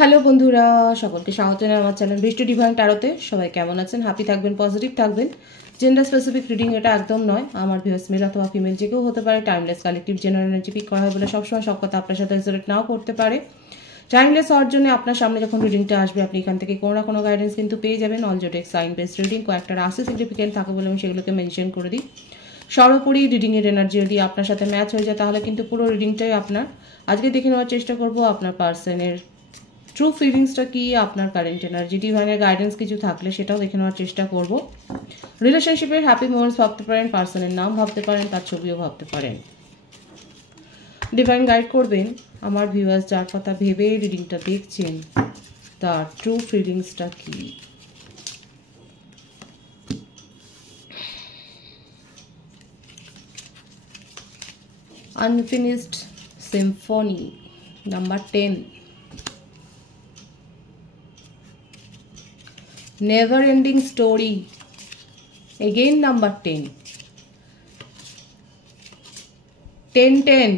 Hello বন্ধুরা, সকলকে স্বাগত জানাই আমার চ্যানেল বৃষ্টি ডিভাইন ট্যারোতে। সবাই কেমন আছেন? হ্যাপি থাকবেন, পজিটিভ থাকবেন। জেন্ডার স্পেসিফিক রিডিং এটা একদম নয়। আমার ভিউয়ার্স মেল অথবা ফিমেল যে কেউ হতে পারে। Timeless collective general energy pick করা হয় বলে সবসময় সব কথা আপনার সাথে রেজোনেট নাও করতে পারে। টাইমলেস হওয়ার জন্য আপনার সামনে যখন রিডিংটা আসবে আপনি এখান থেকে কোনো না কোনো গাইডেন্স কিন্তু পেয়ে যাবেন। অল জোটেক সাইন বেস রিডিং কয়েকটা রাশি সিগনিফিকেন্ট থাকে বলে আমি সেগুলোকে মেনশন করে দিই। সর্বোপরি রিডিংয়ের এনার্জি যদি আপনার সাথে ম্যাচ হয়ে যায় তাহলে কিন্তু পুরো রিডিংটাই আপনার। আজকে দেখে নেওয়ার চেষ্টা করব আপনার পার্সনের ট্রু ফিলিংসটা কি, আপনার কারেন্ট এনার্জি, ডিভাইনের গাইডেন্স কিছু থাকলে সেটাও দেখে নেওয়ার চেষ্টা করব। রিলেশনশিপের হ্যাপি মোমেন্টস ভাবতে পারেন, পার্সনের নাম ভাবতে পারেন, তার ছবিও ভাবতে পারেন। ডিভাইন গাইড করবেন আমার ভিউয়ার্স যার কথা ভেবে রিডিংটা দেখছেন তার ট্রু ফিলিংসটা কি। Unfinished symphony number 10, never ending story again number 10, 10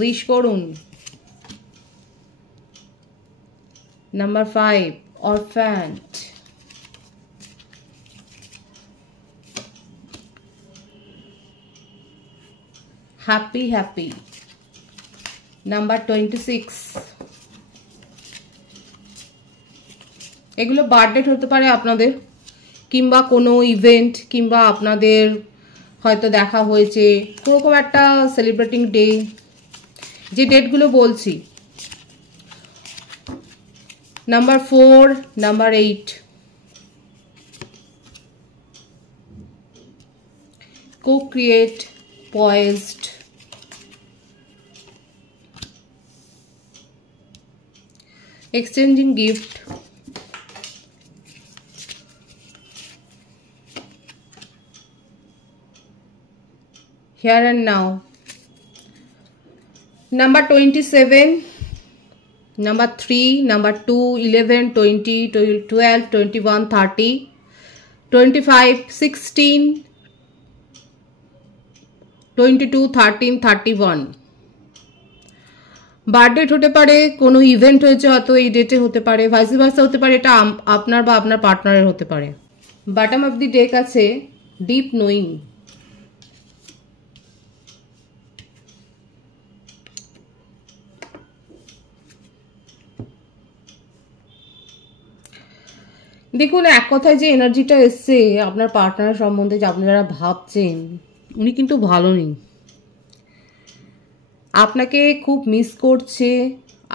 wish করুন। Number 5, orphaned, happy, number 26। এগুলো বার্থডে হতে পারে আপনাদের, কিংবা কোনো ইভেন্ট, কিংবা আপনাদের হয়তো দেখা হয়েছে কোরকম একটা সেলিব্রেটিং ডে। যে ডেটগুলো বলছি, number 4, number 8, co-create, poised, exchanging gift, here and now, number 27, number 3, number 2, 11, 20, 12, 21, 30, 25, 16, 22, 13, 31। Birthday হতে পারে, কোনো ইভেন্ট হয়েছে হয়তো এই ডেটে হতে পারে, ভাইস ভার্সা হতে পারে, এটা আপনার বা আপনার পার্টনারের হতে পারে। বটম অফ দি ডেক আছে ডিপ নোয়িং, দেখুন এক কথায় যে এনার্জিটা এসছে আপনার পার্টনার সম্বন্ধে, যে আপনি যারা ভাবছেন উনি কিন্তু ভালো নেই, আপনাকে খুব মিস করছে,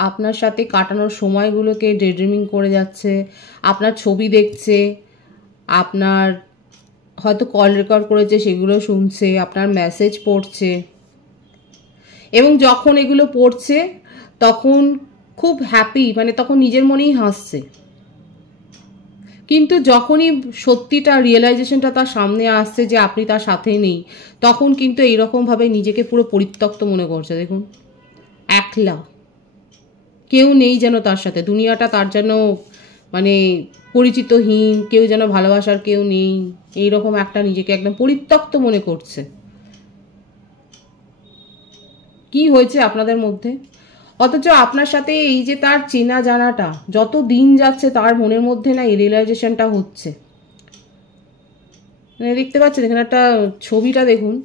আপনার সাথে কাটানোর সময়গুলোকে ডেড্রিমিং করে যাচ্ছে, আপনার ছবি দেখছে, আপনার হয়তো কল রেকর্ড করেছে সেগুলো শুনছে, আপনার মেসেজ পড়ছে, এবং যখন এগুলো পড়ছে তখন খুব হ্যাপি, মানে তখন নিজের মনেই হাসছে। কিন্তু যখনই সত্যিটা রিয়েলাইজেশনটা তার সামনে আসছে যে আপনি তার সাথে নেই, তখন কিন্তু এইরকমভাবে নিজেকে পুরো পরিত্যক্ত মনে করছে। দেখুন, একলা, কেউ নেই যেন তার সাথে, দুনিয়াটা তার যেন মানে পরিচিতহীন, কেউ যেন ভালোবাসার কেউ নেই, এইরকম একটা নিজেকে একদম পরিত্যক্ত মনে করছে। কি হয়েছে আপনাদের মধ্যে? অথচ আপনার সাথে এই যে তার চেনা জানাটা যত দিন যাচ্ছে তার মনের মধ্যে না এই রিয়েলাইজেশনটা হচ্ছে। মানে দেখতে পাচ্ছেন এখানে একটা ছবিটা, দেখুন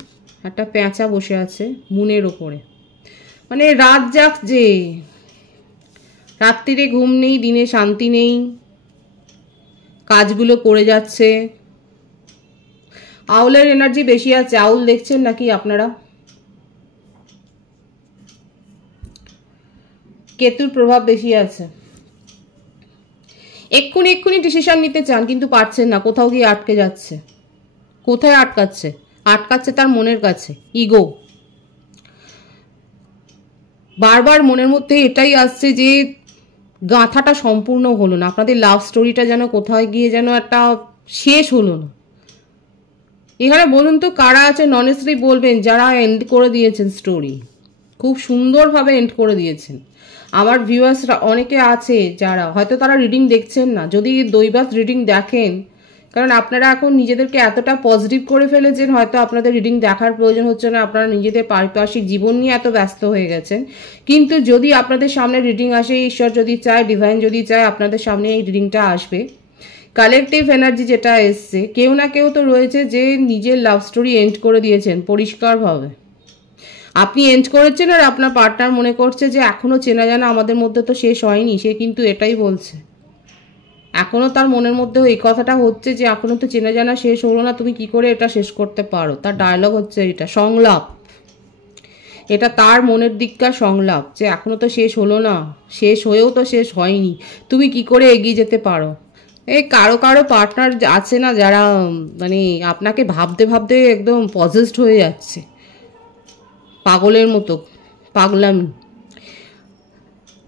একটা পেঁচা বসে আছে মুনের ওপরে, মানে রাত জাগছে, রাত্রিরে ঘুম নেই, দিনে শান্তি নেই, কাজগুলো করে যাচ্ছে। আউলের এনার্জি বেশি আছে। আউল দেখছেন নাকি আপনারা? কেতুর প্রভাব বেশি আছে। এক্ষুনি ডিসিশন নিতে চান কিন্তু পারছেন না, কোথাও গিয়ে আটকে যাচ্ছে। কোথায় আটকাচ্ছে? আটকাচ্ছে তার মনের কাছে, ইগো। বারবার মনের মধ্যে এটাই আসছে যে গাঁথাটা সম্পূর্ণ হলো না, আপনাদের লাভ স্টোরিটা যেন কোথায় গিয়ে যেন একটা শেষ হলো না। এখানে বলুন তো কারা আছে, ননেস্টলি বলবেন, যারা এন্ড করে দিয়েছেন স্টোরি, খুব সুন্দরভাবে এন্ড করে দিয়েছেন। আমার ভিউয়ার্সরা অনেকে আছে যারা হয়তো তারা রিডিং দেখছেন না, যদি দৈবাত রিডিং দেখেন, কারণ আপনারা এখন নিজেদেরকে এতটা পজিটিভ করে ফেলেছেন, হয়তো আপনাদের রিডিং দেখার প্রয়োজন হচ্ছে না, আপনারা নিজেদের পারিপার্শ্বিক জীবন নিয়ে এত ব্যস্ত হয়ে গেছেন। কিন্তু যদি আপনাদের সামনে রিডিং আসে, ঈশ্বর যদি চায়, ডিভাইন যদি চায়, আপনাদের সামনে এই রিডিংটা আসবে। কালেকটিভ এনার্জি যেটা এসছে, কেউ না কেউ তো রয়েছে যে নিজের লাভ স্টোরি এন্ড করে দিয়েছেন পরিষ্কারভাবে। আপনি এন্ড করেছেন আর আপনার পার্টনার মনে করছে যে এখনো চেনা জানা আমাদের মধ্যে তো শেষ হয়নি, সে কিন্তু এটাই বলছে। এখনো তার মনের মধ্যে এই কথাটা হচ্ছে যে এখনো তো চেনা জানা শেষ হলো না, তুমি কি করে এটা শেষ করতে পারো। তার ডায়লগ হচ্ছে এটা, সংলাপ, এটা তার মনের দিককার সংলাপ যে এখনো তো শেষ হলো না, শেষ হয়েও তো শেষ হয়নি, তুমি কি করে এগিয়ে যেতে পারো। এই কারো কারো পার্টনার আছে না যারা মানে আপনাকে ভাবতে ভাবতে একদম পজেসড হয়ে যাচ্ছে, পাগলের মতো পাগলামি।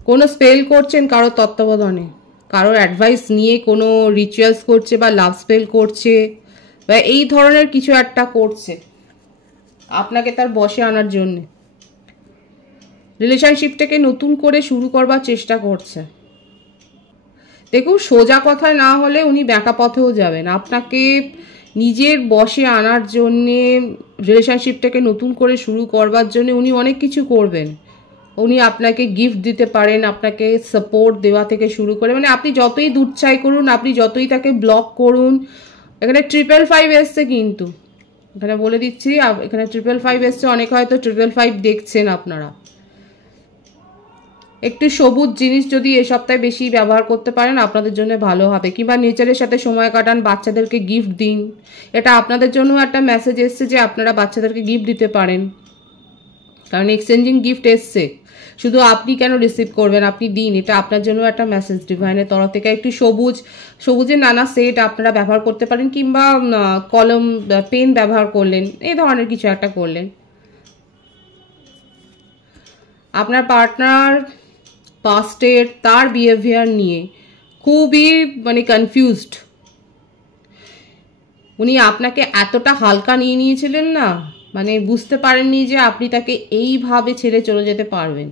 কোনো স্পেল করছেন কারো তত্ত্বাবধানে, কারোর অ্যাডভাইস নিয়ে কোনো রিচুয়ালস করছে বা লাভ স্পেল করছে বা এই ধরনের কিছু একটা করছে আপনাকে তার বশে আনার জন্যে। রিলেশনশিপটাকে নতুন করে শুরু করবার চেষ্টা করছে। দেখুন, সোজা কথায় না হলে উনি ব্যাকা পথেও যাবেন। আপনাকে নিজের বশে আনার জন্যে, রিলেশনশিপটাকে নতুন করে শুরু করবার জন্য উনি অনেক কিছু করবেন। উনি আপনাকে গিফট দিতে পারেন, আপনাকে সাপোর্ট দেওয়া থেকে শুরু করে, মানে আপনি যতই দুচ্ছাই করুন, আপনি যতই তাকে ব্লক করুন। এখানে 555 এসছে, কিন্তু এখানে বলে দিচ্ছি, এখানে 555 এসছে। অনেক হয়তো 555 দেখছেন আপনারা। একটু সবুজ জিনিস যদি এ সপ্তাহে বেশি ব্যবহার করতে পারেন আপনাদের জন্য ভালো হবে, কিংবা নেচারের সাথে সময় কাটান, বাচ্চাদেরকে গিফট দিন। এটা আপনাদের জন্য একটা মেসেজ এসছে যে আপনারা বাচ্চাদেরকে গিফট দিতে পারেন, কারণ এক্সচেঞ্জিং গিফট এসছে। শুধু আপনি কেন রিসিভ করবেন, আপনি দিন, এটা আপনার জন্য একটা মেসেজ ডিভাইনের তরফ থেকে। একটু সবুজের নানা সেট আপনারা ব্যবহার করতে পারেন, কিংবা কলম পেন ব্যবহার করলেন, এই ধরনের কিছু একটা করলেন। আপনার পার্টনার পাস্টের তার বিহেভিয়ার নিয়ে খুবই মানে কনফিউজড। উনি আপনাকে এতটা হালকা নিয়ে নিয়েছিলেন না, মানে বুঝতে পারেননি যে আপনি তাকে এইভাবে ছেড়ে চলে যেতে পারবেন।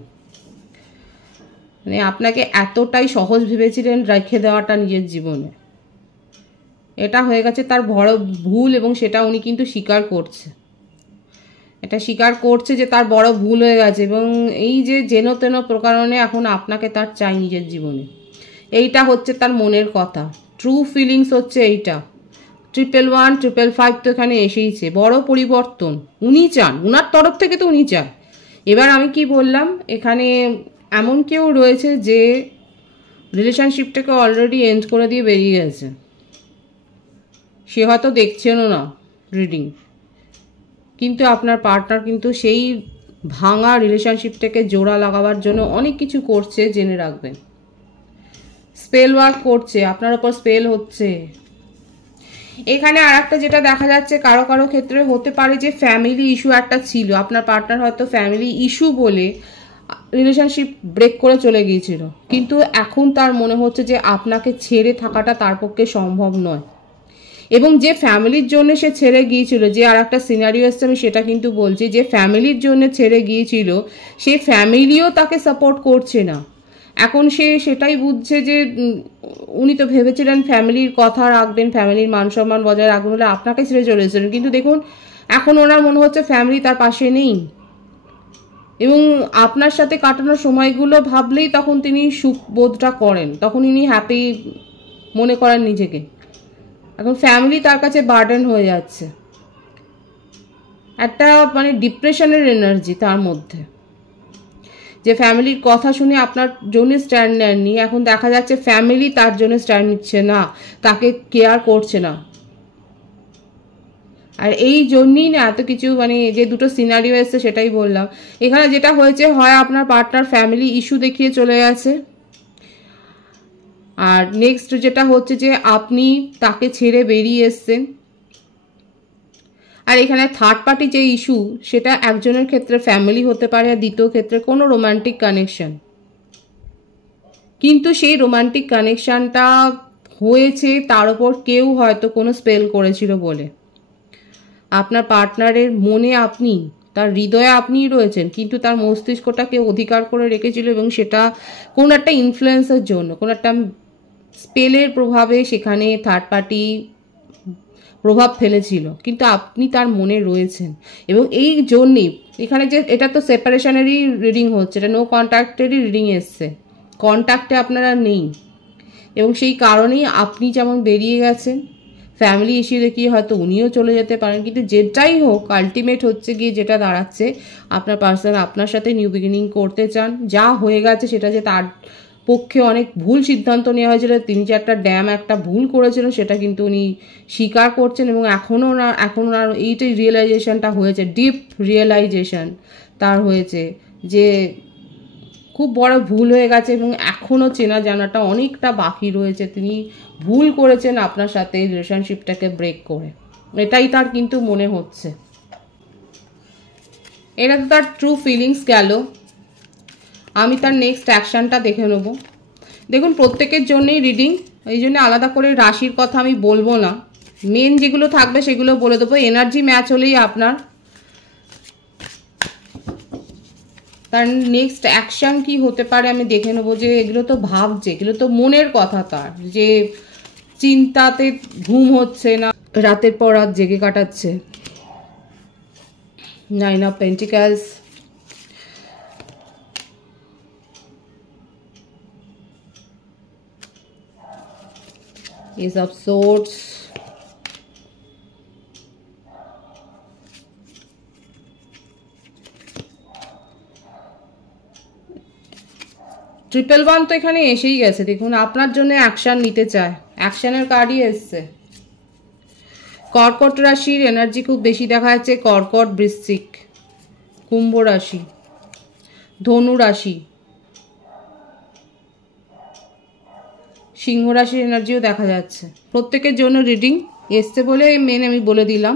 মানে আপনাকে এতটাই সহজ ভেবেছিলেন রেখে দেওয়াটা নিজের জীবনে। এটা হয়ে গেছে তার বড় ভুল, এবং সেটা উনি কিন্তু স্বীকার করছে। এটা স্বীকার করছে যে তার বড় ভুল হয়ে গেছে, এবং এই যে যেন তেন প্রকারণে এখন আপনাকে তার চাই নিজের জীবনে। এইটা হচ্ছে তার মনের কথা, ট্রু ফিলিংস হচ্ছে এইটা। 111, 555 তো এখানে এসেইছে। বড় পরিবর্তন উনি চান, উনার তরফ থেকে তো উনি চান। এবার আমি কি বললাম, এখানে এমন কেউ রয়েছে যে রিলেশনশিপটাকে অলরেডি এন্ড করে দিয়ে বেরিয়ে গেছে, সে হয়তো দেখছেনও না রিডিং, কিন্তু আপনার পার্টনার কিন্তু সেই ভাঙা রিলেশনশিপটাকে জোড়া লাগাবার জন্য অনেক কিছু করছে, জেনে রাখবেন। স্পেল ওয়ার্ক করছে, আপনার ওপর স্পেল হচ্ছে। এখানে আর একটা যেটা দেখা যাচ্ছে, কারো কারো ক্ষেত্রে হতে পারে যে ফ্যামিলি ইস্যু একটা ছিল, আপনার পার্টনার হয়তো ফ্যামিলি ইস্যু বলে রিলেশনশিপ ব্রেক করে চলে গিয়েছিল, কিন্তু এখন তার মনে হচ্ছে যে আপনাকে ছেড়ে থাকাটা তার পক্ষে সম্ভব নয়। এবং যে ফ্যামিলির জন্য সে ছেড়ে গিয়েছিল, যে আর একটা সিনারিও এসছে, আমি সেটা কিন্তু বলছি, যে ফ্যামিলির জন্য ছেড়ে গিয়েছিল সেই ফ্যামিলিও তাকে সাপোর্ট করছে না। এখন সে সেটাই বুঝছে যে উনি তো ভেবেছিলেন ফ্যামিলির কথা রাখবেন, ফ্যামিলির মান সম্মান বজায় রাখবেন বলে আপনাকে ছেড়ে চলে এসেছিলেন, কিন্তু দেখুন এখন ওনার মনে হচ্ছে ফ্যামিলি তার পাশে নেই। এবং আপনার সাথে কাটানোর সময়গুলো ভাবলেই তখন তিনি সুখবোধটা করেন, তখন উনি হ্যাপি মনে করেন নিজেকে। এখন ফ্যামিলি তার কাছে বার্ডেন হয়ে যাচ্ছে, একটা মানে ডিপ্রেশনের এনার্জি তার মধ্যে, যে ফ্যামিলির কথা শুনে আপনার জন্য স্ট্যান্ড নেননি, এখন দেখা যাচ্ছে ফ্যামিলি তার জন্য স্ট্যান্ড নিচ্ছে না, তাকে কেয়ার করছে না। আর এই জন্যই না এত কিছু, মানে যে দুটো সিনারিও এসছে সেটাই বললাম। এখানে যেটা হয়েছে, হয় আপনার পার্টনার ফ্যামিলি ইস্যু দেখিয়ে চলে গেছে, আর নেক্সট যেটা হচ্ছে যে আপনি তাকে ছেড়ে বেরিয়ে এসছেন। আর এখানে থার্ড পার্টি যে ইস্যু, সেটা একজনের ক্ষেত্রে ফ্যামিলি হতে পারে, আর দ্বিতীয় ক্ষেত্রে কোনো রোমান্টিক কানেকশন। কিন্তু সেই রোমান্টিক কানেকশনটা হয়েছে তার উপর কেউ হয়তো কোনো স্পেল করেছিল বলে। আপনার পার্টনারের মনে আপনি, তার হৃদয়ে আপনিই রয়েছেন, কিন্তু তার মস্তিষ্কটাকে অধিকার করে রেখেছিল, এবং সেটা কোনো একটা ইনফ্লুয়েন্সের জন্য, কোনো একটা স্পেলের প্রভাবে সেখানে থার্ড পার্টি প্রভাব ফেলেছিল, কিন্তু আপনি তার মনে রয়েছেন। এবং এই জন্যই এখানে যে এটা তো সেপারেশনেরই রিডিং হচ্ছে, এটা নো কন্ট্যাক্টেরই রিডিং এসছে, কন্ট্যাক্টে আপনারা নেই। এবং সেই কারণেই আপনি যেমন বেরিয়ে গেছেন, ফ্যামিলি ইস্যু দেখিয়ে হয়তো উনিও চলে যেতে পারেন, কিন্তু যেটাই হোক আলটিমেট হচ্ছে গিয়ে যেটা দাঁড়াচ্ছে, আপনার পার্সন আপনার সাথে নিউ বিগিনিং করতে চান। যা হয়ে গেছে সেটা যে তার পক্ষে অনেক ভুল সিদ্ধান্ত নেওয়া হয়েছিল, 3-4টা ড্যাম একটা ভুল করেছিলেন, সেটা কিন্তু উনি স্বীকার করছেন। এবং এখনও ওনার এইটাই রিয়েলাইজেশনটা হয়েছে, ডিপ রিয়েলাইজেশন তার হয়েছে যে খুব বড় ভুল হয়ে গেছে এবং এখনও চেনা জানাটা অনেকটা বাকি রয়েছে। তিনি ভুল করেছেন আপনার সাথে রিলেশনশিপটাকে ব্রেক করে, এটাই তার কিন্তু মনে হচ্ছে। এটা তো তার ট্রু ফিলিংস গেল। আমি তার নেক্সট অ্যাকশানটা দেখে নেব। দেখুন, প্রত্যেকের জন্যই রিডিং, এই জন্য আলাদা করে রাশির কথা আমি বলবো না, মেন যেগুলো থাকবে সেগুলো বলে দেবো। এনার্জি ম্যাচ হলেই আপনার তার নেক্সট অ্যাকশান কি হতে পারে আমি দেখে নেবো। যে এগুলো তো ভাবছে, এগুলো তো মনের কথা তার, যে চিন্তাতে ঘুম হচ্ছে না, রাতের পর রাত জেগে কাটাচ্ছে। 9 of Pentacles, Ace of Swords, triple 1 তো এখানে এসেই গেছে। দেখুন, আপনার জন্য অ্যাকশান নিতে চায়, অ্যাকশানের কার্ডই এসছে। কর্কট রাশির এনার্জি খুব বেশি দেখা যাচ্ছে, কর্কট, বৃশ্চিক, কুম্ভ রাশি, ধনু রাশি, সিংহ রাশির এনার্জিও দেখা যাচ্ছে। প্রত্যেকের জন্য রিডিং এসছে বলে মেন আমি বলে দিলাম,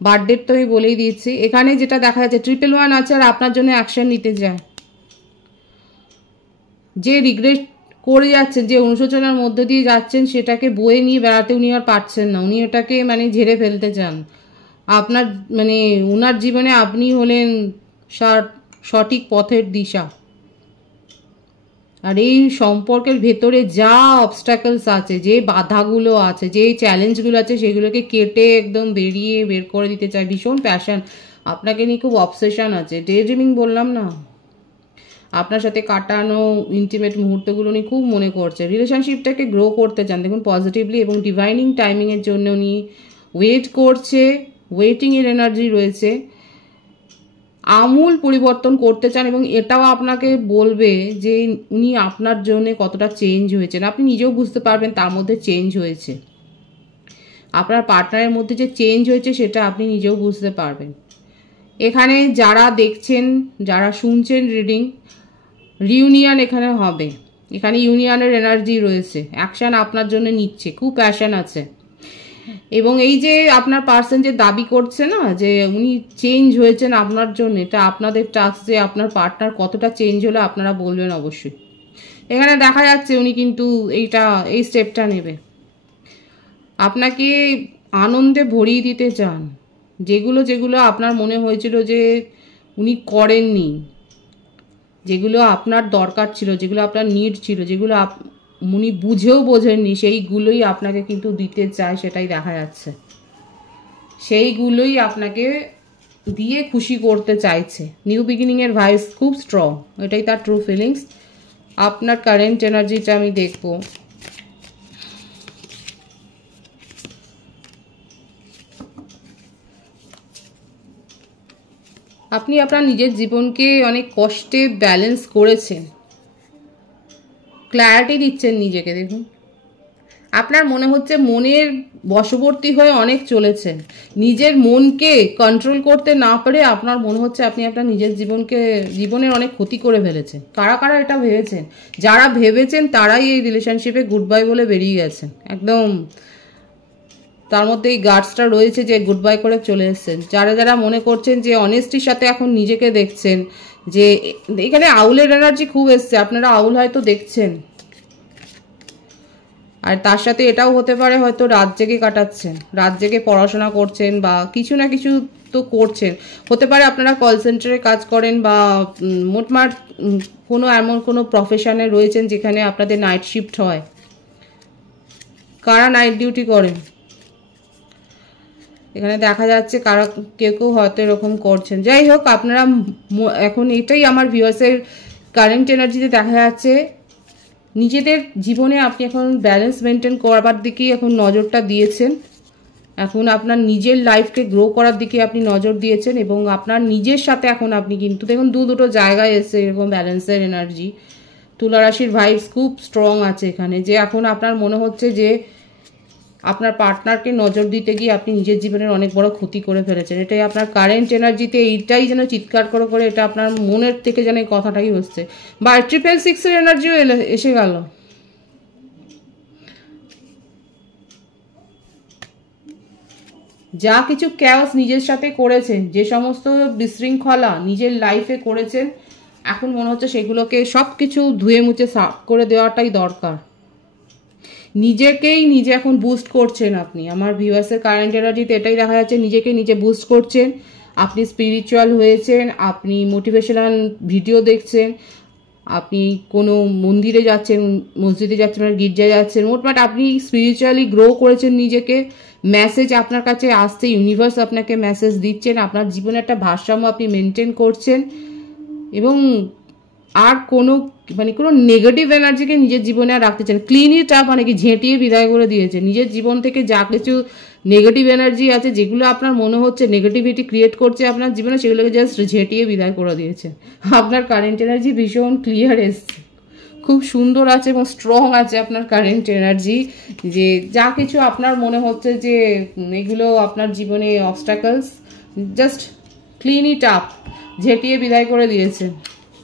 বার্থডেট তো আমি বলেই দিয়েছি। এখানে যেটা দেখা যাচ্ছে ট্রিপল 1 আছে আর আপনার জন্য অ্যাকশন নিতে যায়। যে রিগ্রেট করে যাচ্ছেন, যে অনুশোচনার মধ্যে দিয়ে যাচ্ছেন, সেটাকে বয়ে নিয়ে বেড়াতে উনি আর পারছেন না, উনি ওটাকে মানে ঝেড়ে ফেলতে চান। আপনার মানে ওনার জীবনে আপনি হলেন সঠিক পথের দিশা। আর এই সম্পর্কের ভেতরে যা অবস্ট্যাকলস আছে, যে বাধাগুলো আছে, যে চ্যালেঞ্জগুলো আছে, সেগুলোকে কেটে একদম বের করে দিতে চায়। ভীষণ প্যাশন, আপনাকে নিয়ে খুব অবসেশন আছে। ডে ড্রিমিং বললাম না, আপনার সাথে কাটানো ইন্টিমেট মুহূর্তগুলো উনি খুব মনে করছে। রিলেশনশিপটাকে গ্রো করতে চান দেখুন পজিটিভলি, এবং ডিভাইনিং টাইমিংয়ের জন্য উনি ওয়েট করছে, ওয়েটিংয়ের এনার্জি রয়েছে। আমূল পরিবর্তন করতে চান এবং এটাও আপনাকে বলবে যে উনি আপনার জন্য কতটা চেঞ্জ হয়েছেন। আপনি নিজেও বুঝতে পারবেন তার মধ্যে চেঞ্জ হয়েছে, আপনার পার্টনারের মধ্যে যে চেঞ্জ হয়েছে সেটা আপনি নিজেও বুঝতে পারবেন। এখানে যারা দেখছেন, যারা শুনছেন রিডিং, রিউনিয়ন এখানে হবে, এখানে ইউনিয়নের এনার্জি রয়েছে। অ্যাকশন আপনার জন্য নিচ্ছে, খুব প্যাশন আছে। এবং এই যে আপনার পার্সন যে দাবি করছে না যে উনি চেঞ্জ হয়েছেন আপনার জন্য, এটা আপনাদের টাস্ক যে আপনার পার্টনার কতটা চেঞ্জ হলে আপনারা বলবেন অবশ্যই। এখানে দেখা যাচ্ছে উনি কিন্তু এই স্টেপটা নেবে, আপনাকে আনন্দে ভরিয়ে দিতে চান। যেগুলো আপনার মনে হয়েছিল যে উনি করেননি, যেগুলো আপনার দরকার ছিল, যেগুলো আপনার নিড ছিল, যেগুলো উনি বুঝেও বোঝেননি, সেইগুলোই আপনাকে কিন্তু দিতে চায়, সেটাই দেখা যাচ্ছে। সেইগুলোই আপনাকে দিয়ে খুশি করতে চাইছে। নিউ বিগিনিংয়ের ভাইবস খুব স্ট্রং, এটাই তার ট্রু ফিলিংস। আপনার কারেন্ট এনার্জিটা আমি দেখব। আপনি আপনার নিজের জীবনকে অনেক কষ্টে ব্যালেন্স করেছেন, ক্ল্যারিটি দিচ্ছেন নিজেকে। দেখুন, আপনার মনে হচ্ছে মনের বশবর্তী হয়ে অনেক চলেছেন, নিজের মনকে কন্ট্রোল করতে না পারে আপনার মনে হচ্ছে আপনি আপনার নিজের জীবনের অনেক ক্ষতি করে ফেলেছেন। কারা কারা এটা ভেবেছেন? যারা ভেবেছেন তারাই এই রিলেশনশিপে গুড বাই বলে বেরিয়ে গেছেন একদম। তার মধ্যে এই গার্ডসটা রয়েছে যে গুড বাই করে চলে এসেছেন। যারা যারা মনে করছেন যে অনেস্টির সাথে এখন নিজেকে দেখছেন, যে এখানে আউলের এনার্জি খুব এসছে, আপনারা আউল হয়তো দেখছেন। আর তার সাথে এটাও হতে পারে হয়তো রাত জেগে কাটাচ্ছেন, রাত জেগে পড়াশোনা করছেন বা কিছু না কিছু তো করছেন। হতে পারে আপনারা কল সেন্টারে কাজ করেন বা মোটমাট এমন কোনো প্রফেশনে রয়েছেন যেখানে আপনাদের নাইট শিফট হয়। কারা নাইট ডিউটি করেন এখানে দেখা যাচ্ছে কারা কেউ কেউ হয়তো এরকম করছেন। যাই হোক, আপনারা এখন এটাই আমার ভিউয়ার্সের কারেন্ট এনার্জিতে দেখা যাচ্ছে, নিজেদের জীবনে আপনি এখন ব্যালেন্স মেনটেন করবার দিকেই এখন নজরটা দিয়েছেন। এখন আপনার নিজের লাইফকে গ্রো করার দিকে আপনি নজর দিয়েছেন এবং আপনার নিজের সাথে এখন আপনি কিন্তু দেখুন দুটো জায়গায় এসছে এরকম ব্যালেন্সের এনার্জি। তুলা রাশির ভাইবস খুব স্ট্রং আছে এখানে, যে এখন আপনার মনে হচ্ছে যে আপনার পার্টনারকে নজর দিতে গিয়ে আপনি নিজের জীবনের অনেক বড় ক্ষতি করে ফেলেছেন। এটাই আপনার কারেন্ট এনার্জিতে, এইটাই যেন চিৎকার করে এটা আপনার মনের থেকে যেন এই কথাটাই হচ্ছে। বা 666 এনার্জিও এসে গেল। যা কিছু ক্যাওস নিজের সাথে করেছেন, যে সমস্ত বিশৃঙ্খলা নিজের লাইফে করেছেন, এখন মনে হচ্ছে সেগুলোকে সব কিছু ধুয়ে মুছে সাফ করে দেওয়াটাই দরকার। নিজেকেই নিজে এখন বুস্ট করছেন আপনি। আমার ভিউয়ার্সের কারেন্ট এনার্জিতে এটাই দেখা যাচ্ছে, নিজেকে নিজে বুস্ট করছেন, আপনি স্পিরিচুয়াল হয়েছেন, আপনি মোটিভেশনাল ভিডিও দেখছেন, আপনি কোনো মন্দিরে যাচ্ছেন, মসজিদে যাচ্ছেন, গির্জায় যাচ্ছেন, মোটমাট আপনি স্পিরিচুয়ালি গ্রো করেছেন নিজেকে। মেসেজ আপনার কাছে আসছে, ইউনিভার্স আপনাকে মেসেজ দিচ্ছেন, আপনার জীবনে একটা ভারসাম্য আপনি মেনটেন করছেন এবং আর কোনো নেগেটিভ এনার্জিকে নিজের জীবনে আর রাখতে চান। ক্লিন ইট আপ মানে কি ঝেঁটিয়ে বিদায় করে দিয়েছে নিজের জীবন থেকে। যা কিছু নেগেটিভ এনার্জি আছে, যেগুলো আপনার মনে হচ্ছে নেগেটিভিটি ক্রিয়েট করছে আপনার জীবনে, সেগুলোকে জাস্ট ঝেঁটিয়ে বিদায় করে দিয়েছে। আপনার কারেন্ট এনার্জি ভীষণ ক্লিয়ার এসছে, খুব সুন্দর আছে এবং স্ট্রং আছে আপনার কারেন্ট এনার্জি। যে যা কিছু আপনার মনে হচ্ছে যে এগুলো আপনার জীবনে obstacles, just clean it up, ঝেঁটিয়ে বিদায় করে দিয়েছে।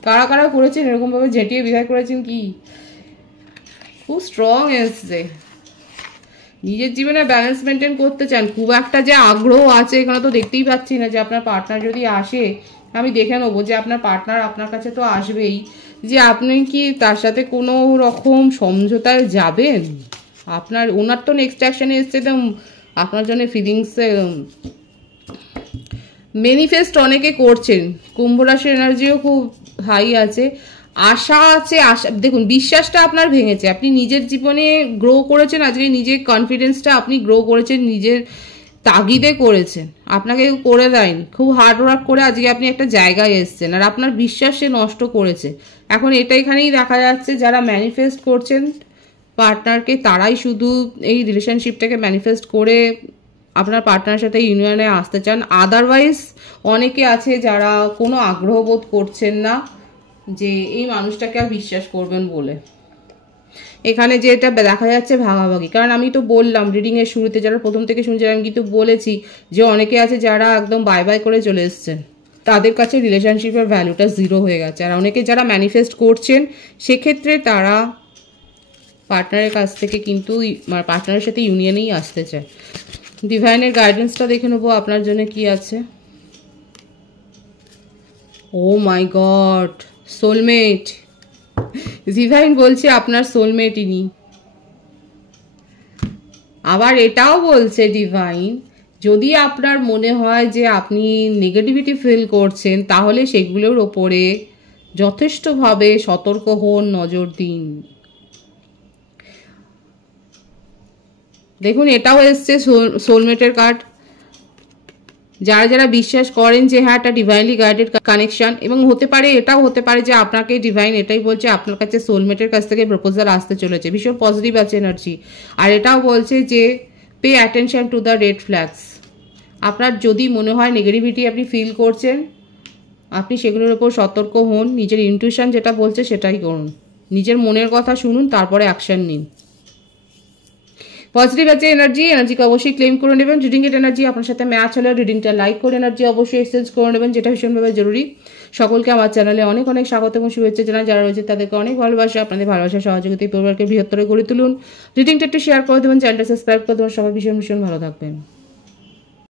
কারা কারা করেছেন এরকমভাবে ঝেঁটিয়ে বিদায় করেছেন, কি খুব স্ট্রং এসছে। নিজের জীবনে ব্যালেন্স মেনটেন করতে চান, খুব একটা যে আগ্রহ আছে এখানে তো দেখতেই পাচ্ছি না। যে আপনার পার্টনার যদি আসে, আমি দেখে নেবো যে আপনার পার্টনার আপনার কাছে তো আসবেই, যে আপনি কি তার সাথে কোনো রকম সমঝোতায় যাবেন। আপনার ওনার তো নেক্সট অ্যাকশনে এসছে, তো আপনার জন্য ফিলিংসে ম্যানিফেস্ট অনেকে করছেন। কুম্ভ রাশির এনার্জিও খুব হাই আছে, আশা আছে। আশা দেখুন, বিশ্বাসটা আপনার ভেঙেছে, আপনি নিজের জীবনে গ্রো করেছেন, আজকে নিজের কনফিডেন্সটা আপনি গ্রো করেছেন, নিজের তাগিদে করেছেন, আপনাকে করে দেয়নি। খুব হার্ড ওয়ার্ক করে আজকে আপনি একটা জায়গায় এসছেন, আর আপনার বিশ্বাস সে নষ্ট করেছে। এখন এটা এখানেই দেখা যাচ্ছে, যারা ম্যানিফেস্ট করছেন পার্টনারকে, তারাই শুধু এই রিলেশনশিপটাকে ম্যানিফেস্ট করে আপনার পার্টনারের সাথে ইউনিয়নে আসতে চান। আদারওয়াইজ অনেকে আছে যারা কোনো আগ্রহ বোধ করছেন না যে এই মানুষটাকে আর বিশ্বাস করবেন বলে। এখানে যে এটা দেখা যাচ্ছে ভাগাভাগি, কারণ আমি তো বললাম রিডিংয়ের শুরুতে, যারা প্রথম থেকে শুনছিলাম, আমি কিন্তু বলেছি যে অনেকে আছে যারা একদম বাই বাই করে চলে এসছেন, তাদের কাছে রিলেশনশিপের ভ্যালুটা 0 হয়ে গেছে। আর অনেকে যারা ম্যানিফেস্ট করছেন, সেক্ষেত্রে তারা পার্টনারের কাছ থেকে কিন্তু পার্টনারের সাথে ইউনিয়নেই আসতে চায়। ডিভাইনের গাইডেন্সটা দেখে নেবো আপনার জন্য কি আছে। ও মাই গড, সোলমেট। ডিভাইন বলছে আপনার সোলমেট ইনি। আবার এটাও বলছে ডিভাইন, যদি আপনার মনে হয় যে আপনি নেগেটিভিটি ফিল করছেন, তাহলে সেগুলোর ওপরে যথেষ্টভাবে সতর্ক হন, নজর দিন। দেখুন, এটাও এসছে সোলমেটের কার্ড। যারা যারা বিশ্বাস করেন যে হ্যাঁ, একটা ডিভাইনলি গাইডেড কানেকশন, এবং হতে পারে এটাও হতে পারে যে আপনাকে ডিভাইন এটাই বলছে আপনার কাছে সোলমেটের কাছ থেকে প্রপোজাল আসতে চলেছে। ভীষণ পজিটিভ আছে এনার্জি। আর এটাও বলছে যে pay attention to the red flags. আপনার যদি মনে হয় নেগেটিভিটি আপনি ফিল করছেন, আপনি সেগুলোর উপর সতর্ক হন। নিজের ইনটিউশন যেটা বলছে সেটাই করুন, নিজের মনের কথা শুনুন, তারপরে অ্যাকশন নিন। পজিটিভ আছে এনার্জিকে অবশ্যই ক্লেম করে নেবেন। রিডিংয়ের এনার্জি আপনার সাথে ম্যাচ হলে রিডিংটা লাইক করে এনার্জি অবশ্যই এক্সচেঞ্জ করে নেবেন, যেটা ভীষণভাবে জরুরি। সকলকে আমার চ্যানেলে অনেক অনেক স্বাগত এবং শুভেচ্ছা জানাই। যারা রয়েছে তাদেরকে অনেক ভালোবাসা। আপনাদের ভালোবাসা সহযোগিতায় পরিবারকে বৃহত্তর গড়ে তুলুন। রিডিংটা একটু শেয়ার করে দেবেন, চ্যানেলটা সাবস্ক্রাইব করে দেবেন। সবাই ভীষণ ভীষণ ভালো থাকবেন।